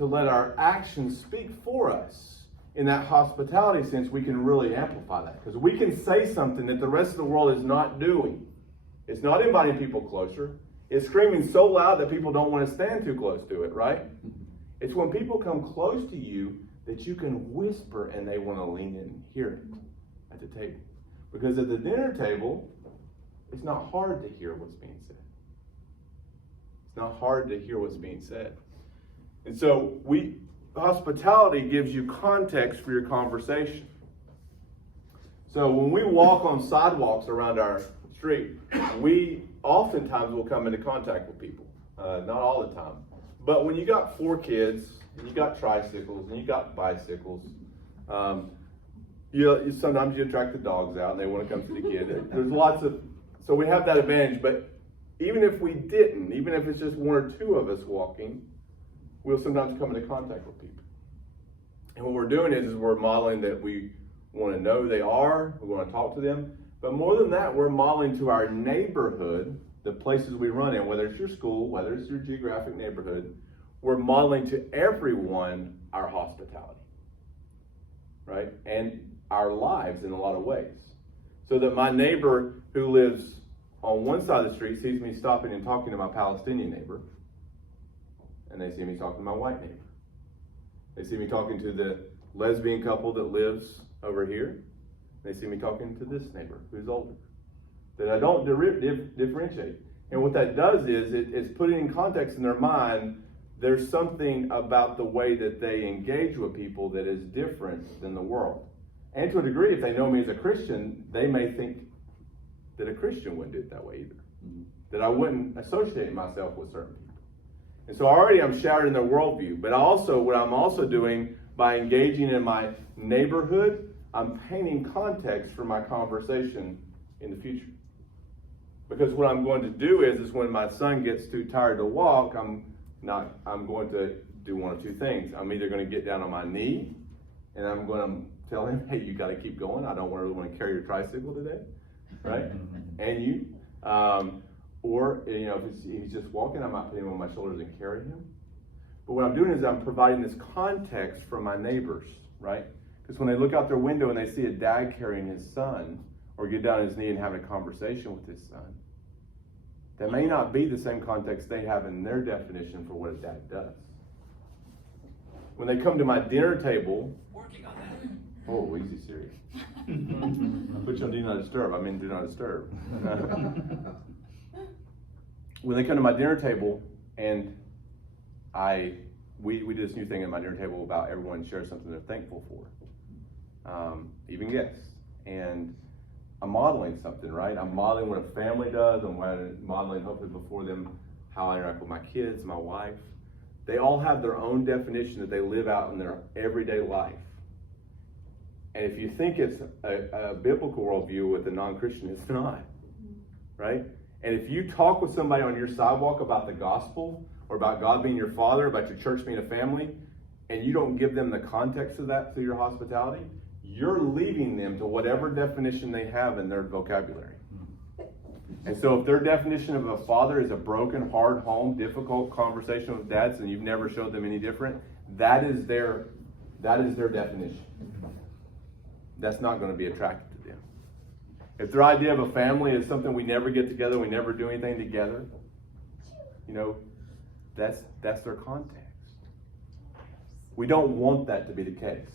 let our actions speak for us. In that hospitality sense, we can really amplify that, because we can say something that the rest of the world is not doing. It's not inviting people closer. It's screaming so loud that people don't want to stand too close to it, right? It's when people come close to you that you can whisper and they want to lean in and hear it at the table. Because at the dinner table, it's not hard to hear what's being said. It's not hard to hear what's being said. And so hospitality gives you context for your conversation. So when we walk on sidewalks around our street, we oftentimes will come into contact with people. Not all the time. But when you got 4 kids, and you got tricycles, and you got bicycles, sometimes you attract the dogs out and they want to come see the kid. There's lots of, so we have that advantage. But even if we didn't, even if it's just 1 or 2 of us walking, we'll sometimes come into contact with people. And what we're doing is we're modeling that we We want to know who they are. We want to talk to them. But more than that, we're modeling to our neighborhood, the places we run in, whether it's your school, whether it's your geographic neighborhood, we're modeling to everyone our hospitality, right? And our lives in a lot of ways. So that my neighbor who lives on one side of the street sees me stopping and talking to my Palestinian neighbor, and they see me talking to my white neighbor. They see me talking to the lesbian couple that lives over here. They see me talking to this neighbor who's older. That I don't differentiate. And what that does is it's putting in context in their mind, there's something about the way that they engage with people that is different than the world. And to a degree, if they know me as a Christian, they may think that a Christian wouldn't do it that way either. Mm-hmm. That I wouldn't associate myself with certain people. And so already I'm shattering their worldview. But what I'm also doing by engaging in my neighborhood, I'm painting context for my conversation in the future. Because what I'm going to do is when my son gets too tired to walk, I'm going to do one of two things. I'm either going to get down on my knee and I'm going to tell him, hey, you got to keep going. I don't really want to carry your tricycle today, right? And you, or if he's just walking, I might put him on my shoulders and carry him. But what I'm doing is I'm providing this context for my neighbors, right? Because when they look out their window and they see a dad carrying his son, or get down on his knee and having a conversation with his son, that may not be the same context they have in their definition for what a dad does. When they come to my dinner table, working on that. Oh, easy, Siri. Put you on do not disturb. I mean, do not disturb. When they come to my dinner table, and we did this new thing at my dinner table about everyone shares something they're thankful for, even guests. And I'm modeling something, right? I'm modeling what a family does. I'm modeling, hopefully before them, how I interact with my kids, my wife. They all have their own definition that they live out in their everyday life. And if you think it's a biblical worldview with a non-Christian, it's not, right? And if you talk with somebody on your sidewalk about the gospel, or about God being your father, about your church being a family, and you don't give them the context of that through your hospitality, you're leaving them to whatever definition they have in their vocabulary. And so if their definition of a father is a broken, hard home, difficult conversation with dads, and you've never showed them any different, that is their definition. That's not going to be attractive to them. If their idea of a family is something we never get together, we never do anything together, that's their context. We don't want that to be the case.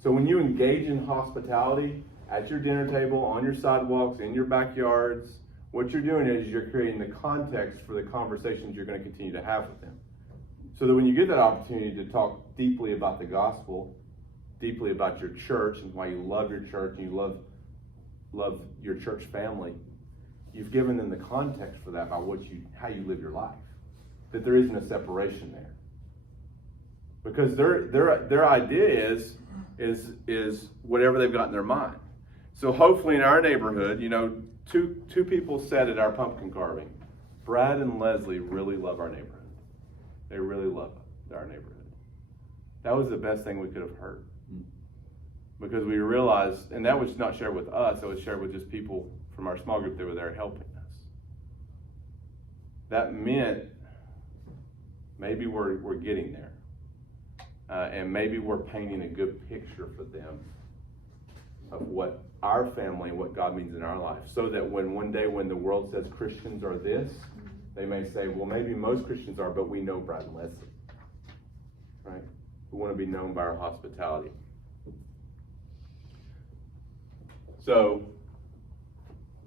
So when you engage in hospitality at your dinner table, on your sidewalks, in your backyards, what you're doing is you're creating the context for the conversations you're going to continue to have with them. So that when you get that opportunity to talk deeply about the gospel, deeply about your church and why you love your church and you love your church family, you've given them the context for that by how you live your life. That there isn't a separation there. Because their idea is whatever they've got in their mind. So hopefully in our neighborhood, two people said at our pumpkin carving, Brad and Leslie really love our neighborhood. They really love our neighborhood. That was the best thing we could have heard. Because we realized, and that was not shared with us, that was shared with just people from our small group that were there helping us. That meant maybe we're getting there. And maybe we're painting a good picture for them of what our family and what God means in our life. So that one day when the world says Christians are this, they may say, well, maybe most Christians are, but we know Brad and Leslie. Right? We want to be known by our hospitality. So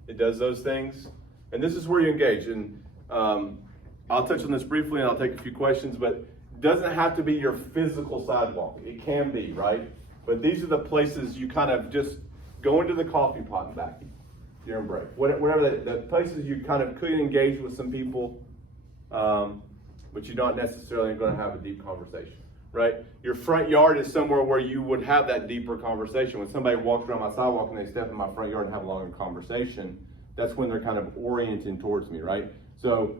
it does those things. And this is where you engage. And I'll touch on this briefly and I'll take a few questions, but it doesn't have to be your physical sidewalk. It can be, right? But these are the places you kind of just go into the coffee pot and back during break. Whatever the places you kind of could engage with some people, but you're not necessarily going to have a deep conversation, right? Your front yard is somewhere where you would have that deeper conversation. When somebody walks around my sidewalk and they step in my front yard and have a longer conversation, that's when they're kind of orienting towards me, right? So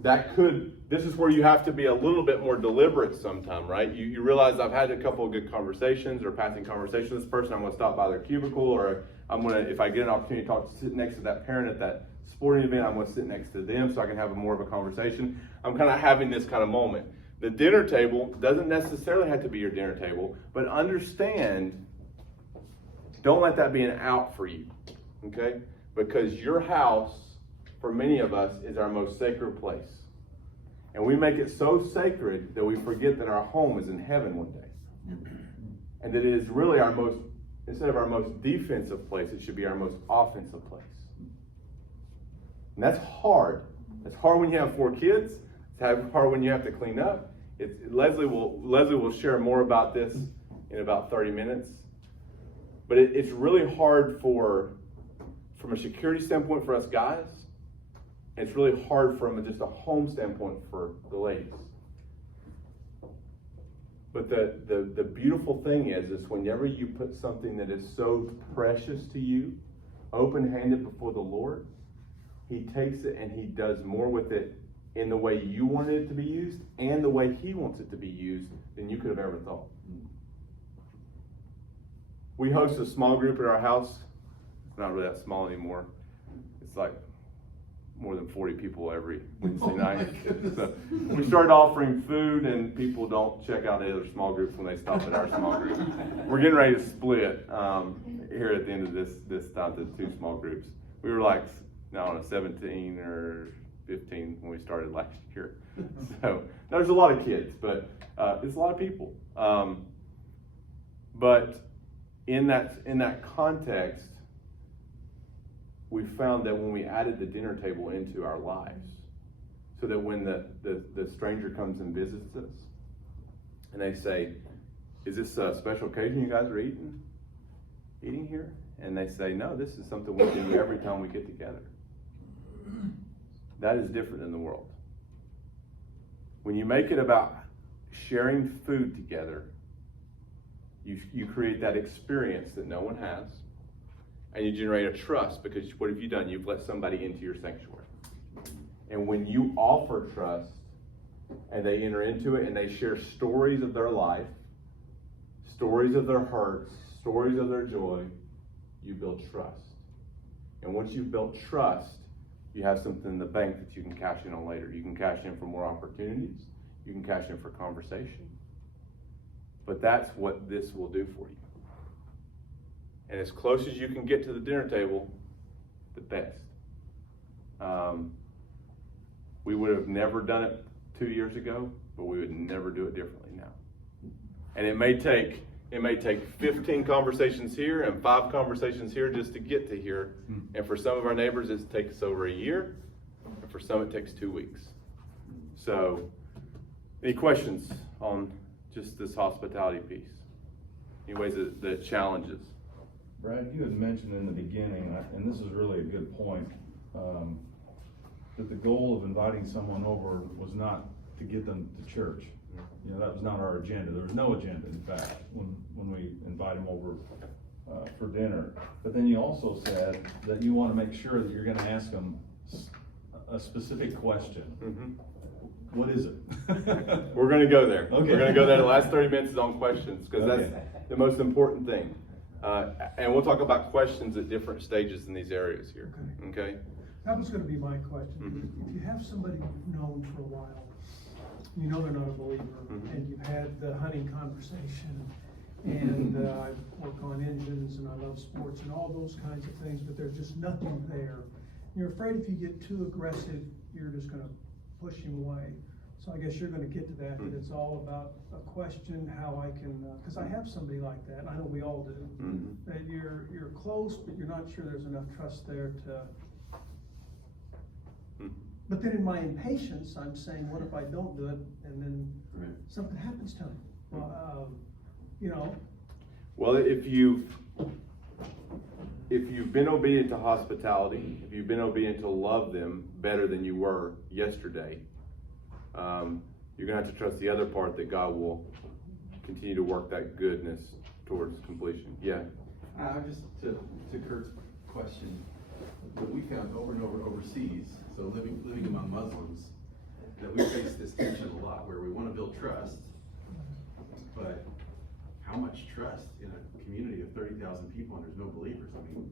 this is where you have to be a little bit more deliberate sometime, right? You realize I've had a couple of good conversations or passing conversations with this person, I'm going to stop by their cubicle, or I'm going to, if I get an opportunity to sit next to that parent at that sporting event, I'm going to sit next to them so I can have more of a conversation. I'm kind of having this kind of moment. The dinner table doesn't necessarily have to be your dinner table, but understand, don't let that be an out for you, okay? Because your house, for many of us, is our most sacred place. And we make it so sacred that we forget that our home is in heaven one day. And that it is really our most, instead of our most defensive place, it should be our most offensive place. And that's hard. It's hard when you have 4 kids. It's hard when you have to clean up. Leslie will share more about this in about 30 minutes. But it's really hard from a security standpoint for us guys. It's really hard from just a home standpoint for the ladies. But the beautiful thing is whenever you put something that is so precious to you, open-handed before the Lord, He takes it and He does more with it in the way you wanted it to be used and the way He wants it to be used than you could have ever thought. We host a small group at our house. It's not really that small anymore. It's like more than 40 people every Wednesday night. So we started offering food, and people don't check out the other small groups when they stop at our small group. We're getting ready to split here at the end of this time to 2 small groups. We were like, I don't know, 17 or 15 when we started last year. So there's a lot of kids, but it's a lot of people. But in that context, we found that when we added the dinner table into our lives, so that when the stranger comes and visits us, and they say, is this a special occasion you guys are eating here? And they say, no, this is something we do every time we get together. That is different in the world. When you make it about sharing food together, you create that experience that no one has, and you generate a trust, because what have you done? You've let somebody into your sanctuary. And when you offer trust, and they enter into it, and they share stories of their life, stories of their hurts, stories of their joy, you build trust. And once you've built trust, you have something in the bank that you can cash in on later. You can cash in for more opportunities. You can cash in for conversation. But that's what this will do for you. And as close as you can get to the dinner table, the best. We would have never done it 2 years ago, but we would never do it differently now. And it may take 15 conversations here and 5 conversations here just to get to here. And for some of our neighbors, it takes over a year. And for some, it takes 2 weeks. So, any questions on just this hospitality piece? Any ways that challenges? Brad, you had mentioned in the beginning, and this is really a good point, that the goal of inviting someone over was not to get them to church. You know, that was not our agenda. There was no agenda, in fact, when we invite them over for dinner. But then you also said that you want to make sure that you're going to ask them a specific question. Mm-hmm. What is it? We're going to go there. Okay. We're going to go there. The last 30 minutes is on questions, because that's the most important thing. And we'll talk about questions at different stages in these areas here. Okay? That was going to be my question. Mm-hmm. If you have somebody you've known for a while, you know they're not a believer, mm-hmm. and you've had the hunting conversation, and I work on engines, and I love sports, and all those kinds of things, but there's just nothing there. You're afraid if you get too aggressive, you're just going to push him away. So I guess you're going to get to that, that it's all about a question, how I can, because I have somebody like that, and I know we all do, mm-hmm. that you're close, but you're not sure there's enough trust there to. But then in my impatience, I'm saying, what if I don't do it, and then something happens to him? Well, you know. Well, if you've been obedient to hospitality, if you've been obedient to love them better than you were yesterday, you're going to have to trust the other part, that God will continue to work that goodness towards completion. Yeah. Just to Kurt's question, what we found over and over overseas, so living among Muslims, that we face this tension a lot, where we wanna build trust, but how much trust in a community of 30,000 people and there's no believers? I mean,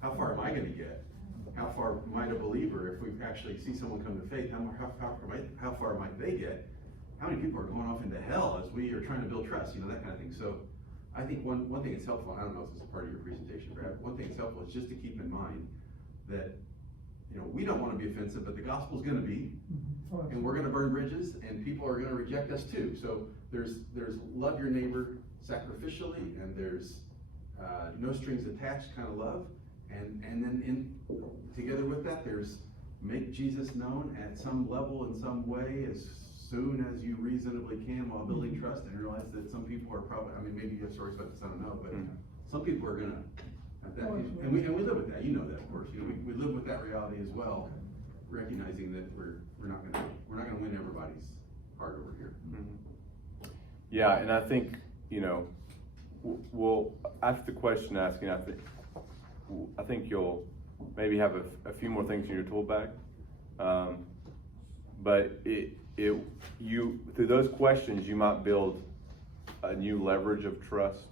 how far am I gonna get? How far might a believer, if we actually see someone come to faith, how far might they get? How many people are going off into hell as we are trying to build trust, that kind of thing. So I think one thing that's helpful, and I don't know if this is part of your presentation, Brad, one thing that's helpful is just to keep in mind that, we don't want to be offensive, but the gospel's gonna be, and we're gonna burn bridges, and people are gonna reject us too. So there's love your neighbor sacrificially, and there's no strings attached kind of love, and then together with that, there's make Jesus known at some level in some way as soon as you reasonably can while building trust, and realize that some people are probably, maybe you have stories about this, I don't know, but some people are gonna have that, and we live with that, that, of course, we live with that reality as well, recognizing that we're not gonna win everybody's heart over here. Yeah, and I think, we'll ask the question asking, I think you'll maybe have a few more things in your tool bag. But through those questions, you might build a new leverage of trust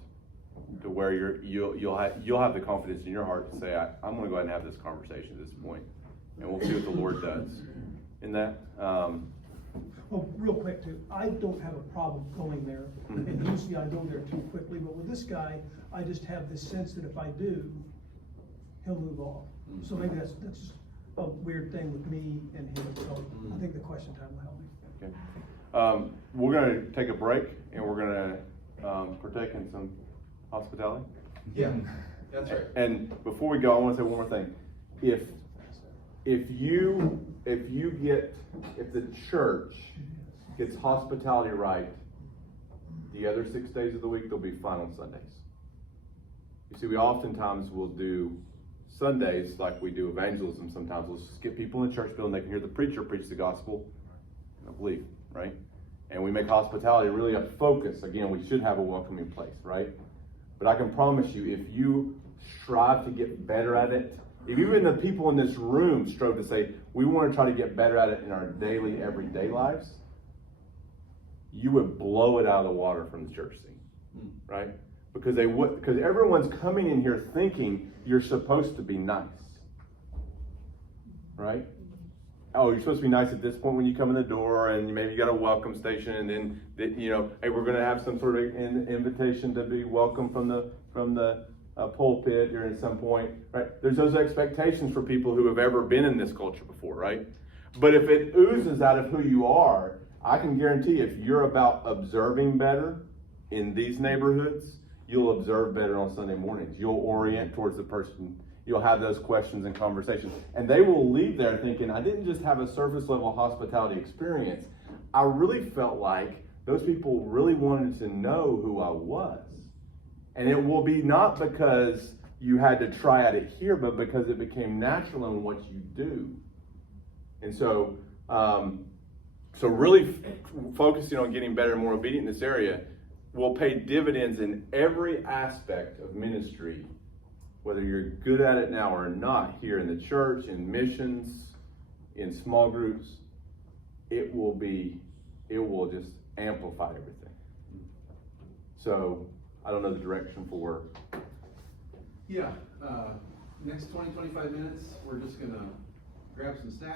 to where you'll have the confidence in your heart to say, I'm gonna go ahead and have this conversation at this point, and we'll see what the Lord does in that. Well, real quick too, I don't have a problem going there, and usually I go there too quickly, but with this guy, I just have this sense that if I do, he'll move off. So maybe that's just a weird thing with me and him, so I think the question time will help me. Okay. We're gonna take a break, and we're gonna partake in some hospitality. Yeah, that's right. And before we go, I wanna say one more thing. If the church gets hospitality right, the other 6 days of the week, they'll be fine on Sundays. You see, we oftentimes will do Sundays like we do evangelism sometimes. We'll just get people in the church building, they can hear the preacher preach the gospel, and they'll believe, right? And we make hospitality really a focus. Again, we should have a welcoming place, right? But I can promise you, if you strive to get better at it, if even the people in this room strove to say, we want to try to get better at it in our daily, everyday lives, you would blow it out of the water from the church scene, right? Because everyone's coming in here thinking you're supposed to be nice, right? Oh, you're supposed to be nice at this point when you come in the door, and maybe you got a welcome station, and then hey, we're going to have some sort of invitation to be welcome from the pulpit or at some point, right? There's those expectations for people who have ever been in this culture before, right? But if it oozes out of who you are, I can guarantee if you're about observing better in these neighborhoods, you'll observe better on Sunday mornings. You'll orient towards the person. You'll have those questions and conversations. And they will leave there thinking, I didn't just have a surface level hospitality experience. I really felt like those people really wanted to know who I was. And it will be not because you had to try at it here, but because it became natural in what you do. And so, really focusing on getting better and more obedient in this area will pay dividends in every aspect of ministry, whether you're good at it now or not, here in the church, in missions, in small groups. It will just amplify everything. So I don't know the direction for. Yeah, next 20-25 minutes, we're just gonna grab some snacks.